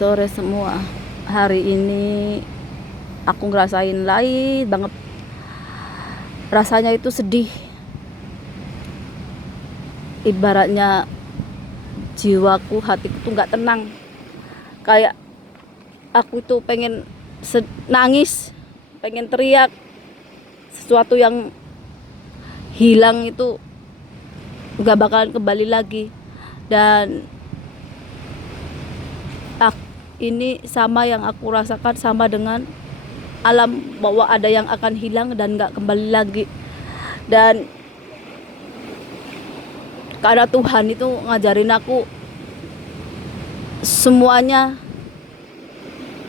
sore semua. Hari ini aku ngerasain lain banget. Rasanya itu sedih. Ibaratnya jiwaku, hatiku tuh nggak tenang. Kayak aku itu pengen nangis, pengen teriak. Sesuatu yang hilang itu nggak bakalan kembali lagi. Dan ini sama yang aku rasakan, sama dengan alam, bahwa ada yang akan hilang dan nggak kembali lagi. Dan karena Tuhan itu ngajarin aku semuanya,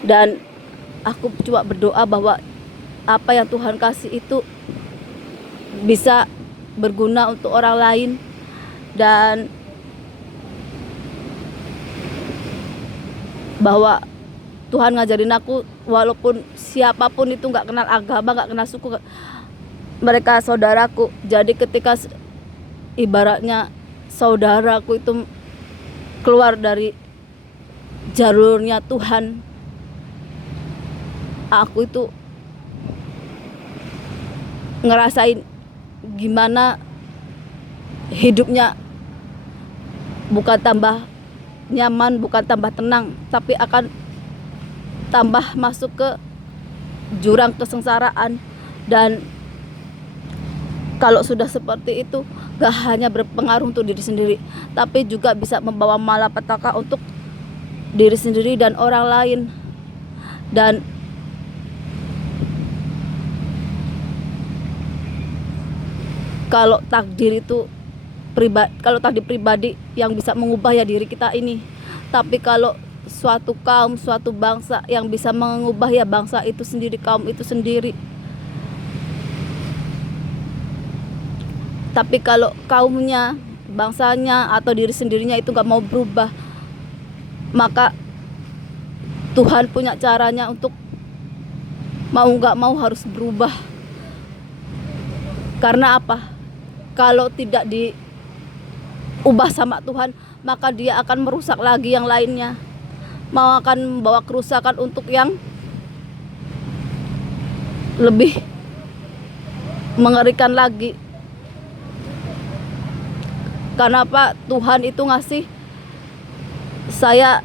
dan aku cuma berdoa bahwa apa yang Tuhan kasih itu bisa berguna untuk orang lain. Dan bahwa Tuhan ngajarin aku, walaupun siapapun itu nggak kenal agama, nggak kenal suku, mereka saudaraku. Jadi ketika ibaratnya saudaraku itu keluar dari jalurnya Tuhan, aku itu ngerasain gimana hidupnya bukan tambah nyaman, bukan tambah tenang, tapi akan tambah masuk ke jurang kesengsaraan. Dan kalau sudah seperti itu, gak hanya berpengaruh untuk diri sendiri, tapi juga bisa membawa malapetaka untuk diri sendiri dan orang lain. Dan kalau takdir pribadi yang bisa mengubah ya diri kita ini. Tapi kalau suatu kaum, suatu bangsa yang bisa mengubah ya bangsa itu sendiri, kaum itu sendiri. Tapi kalau kaumnya, bangsanya, atau diri sendirinya itu gak mau berubah, maka Tuhan punya caranya untuk mau gak mau harus berubah. Karena apa? Kalau tidak diubah sama Tuhan, maka dia akan merusak lagi yang lainnya, akan membawa kerusakan untuk yang lebih mengerikan lagi. Karena apa? Tuhan itu ngasih saya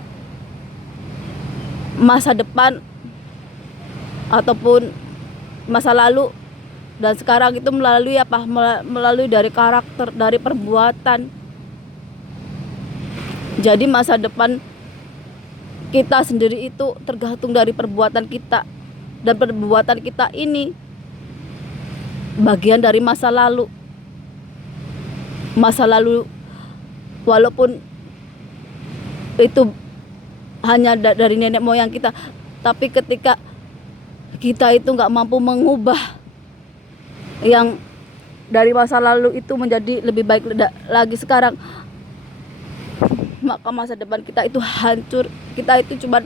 masa depan ataupun masa lalu, dan sekarang itu melalui apa? Melalui dari karakter, dari perbuatan. Jadi masa depan kita sendiri itu tergantung dari perbuatan kita, dan perbuatan kita ini bagian dari masa lalu. Masa lalu walaupun itu hanya dari nenek moyang kita, tapi ketika kita itu nggak mampu mengubah yang dari masa lalu itu menjadi lebih baik lagi sekarang, maka masa depan kita itu hancur. Kita itu cuma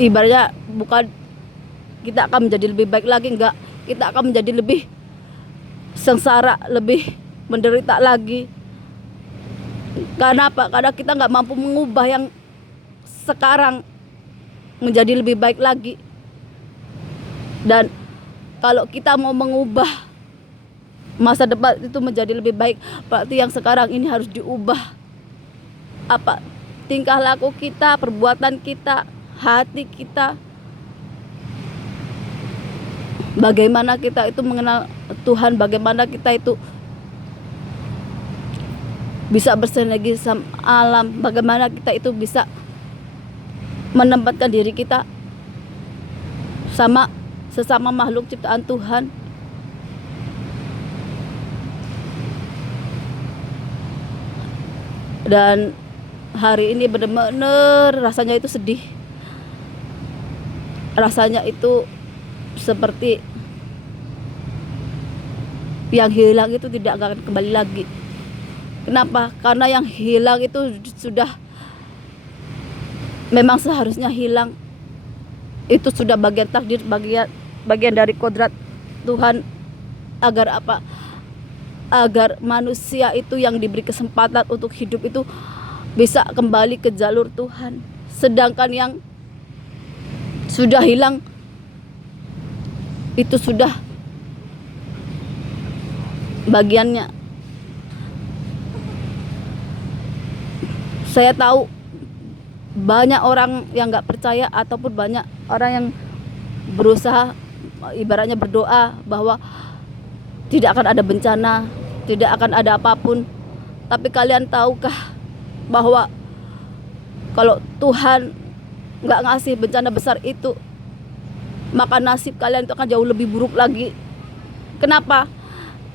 ibaratnya bukan kita akan menjadi lebih baik lagi, enggak, kita akan menjadi lebih sengsara, lebih menderita lagi. Karena apa? Karena kita nggak mampu mengubah yang sekarang menjadi lebih baik lagi. Dan kalau kita mau mengubah masa depan itu menjadi lebih baik, berarti yang sekarang ini harus diubah. Apa? Tingkah laku kita, perbuatan kita, hati kita. Bagaimana kita itu mengenal Tuhan, bagaimana kita itu bisa bersinergi sama alam, bagaimana kita itu bisa menempatkan diri kita sama sesama makhluk ciptaan Tuhan. Dan hari ini benar-benar rasanya itu sedih. Rasanya itu seperti yang hilang itu tidak akan kembali lagi. Kenapa? Karena yang hilang itu sudah memang seharusnya hilang. Itu sudah bagian takdir, bagian dari kodrat Tuhan. Agar apa? Agar manusia itu yang diberi kesempatan untuk hidup itu bisa kembali ke jalur Tuhan. Sedangkan yang sudah hilang itu sudah bagiannya. Saya tahu banyak orang yang gak percaya ataupun banyak orang yang berusaha ibaratnya berdoa bahwa tidak akan ada bencana, tidak akan ada apapun. Tapi kalian tahukah bahwa kalau Tuhan gak ngasih bencana besar itu, maka nasib kalian itu akan jauh lebih buruk lagi. Kenapa?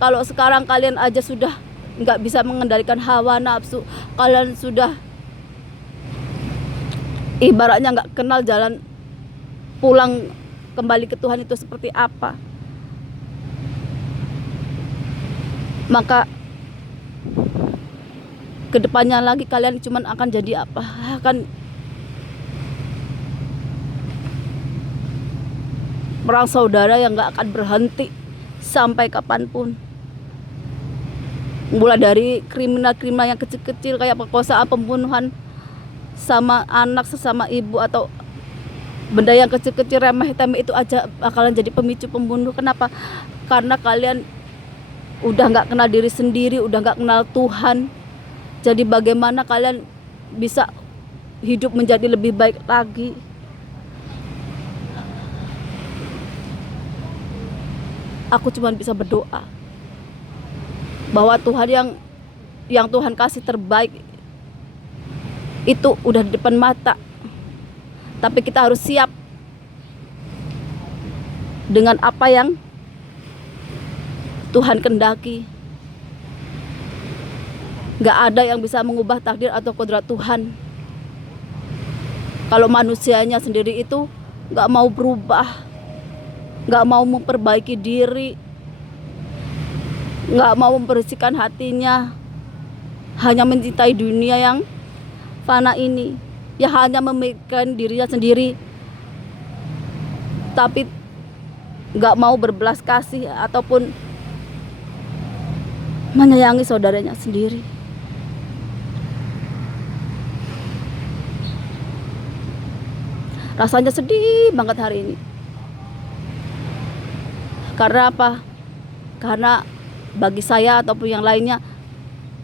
Kalau sekarang kalian aja sudah gak bisa mengendalikan hawa nafsu, kalian sudah ibaratnya gak kenal jalan pulang kembali ke Tuhan itu seperti apa. Maka kedepannya lagi kalian cuman akan jadi apa? Akan perang saudara yang gak akan berhenti sampai kapanpun. Mulai dari kriminal-kriminal yang kecil-kecil kayak perkosaan, pembunuhan sama anak sesama ibu, atau benda yang kecil-kecil remeh-temeh itu aja bakalan jadi pemicu pembunuh. Kenapa? Karena kalian udah gak kenal diri sendiri, udah gak kenal Tuhan. Jadi bagaimana kalian bisa hidup menjadi lebih baik lagi? Aku cuma bisa berdoa bahwa Tuhan yang Tuhan kasih terbaik itu udah di depan mata. Tapi kita harus siap dengan apa yang Tuhan kendaki. Gak ada yang bisa mengubah takdir atau kodrat Tuhan. Kalau manusianya sendiri itu gak mau berubah, gak mau memperbaiki diri, gak mau membersihkan hatinya, hanya mencintai dunia yang fana ini, ya hanya memikirkan dirinya sendiri, tapi gak mau berbelas kasih ataupun menyayangi saudaranya sendiri. Rasanya sedih banget hari ini. Karena apa? Karena bagi saya ataupun yang lainnya,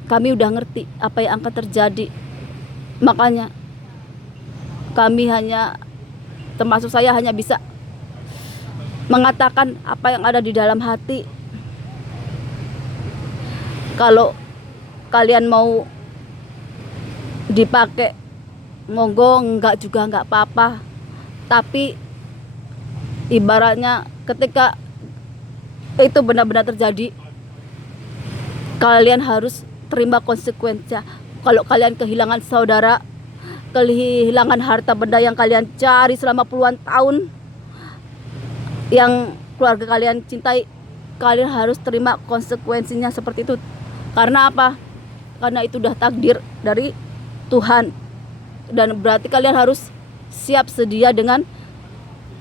kami udah ngerti apa yang akan terjadi. Makanya kami hanya, termasuk saya, hanya bisa mengatakan apa yang ada di dalam hati. Kalau kalian mau dipakai, monggo, enggak juga enggak apa-apa. Tapi ibaratnya ketika itu benar-benar terjadi, kalian harus terima konsekuensinya. Kalau kalian kehilangan saudara, kehilangan harta benda yang kalian cari selama puluhan tahun, yang keluarga kalian cintai, kalian harus terima konsekuensinya seperti itu. Karena apa? Karena itu udah takdir dari Tuhan. Dan berarti kalian harus siap sedia dengan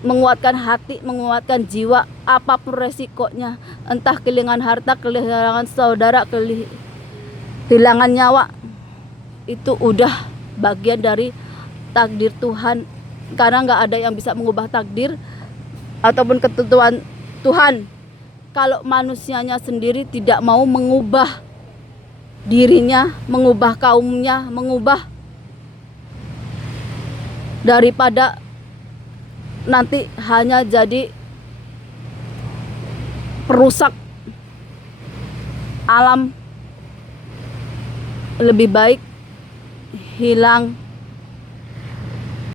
menguatkan hati, menguatkan jiwa, apapun resikonya. Entah kehilangan harta, kehilangan saudara, kehilangan nyawa, itu udah bagian dari takdir Tuhan. Karena gak ada yang bisa mengubah takdir ataupun ketentuan Tuhan kalau manusianya sendiri tidak mau mengubah dirinya, mengubah kaumnya, mengubah, daripada nanti hanya jadi perusak alam. Lebih baik hilang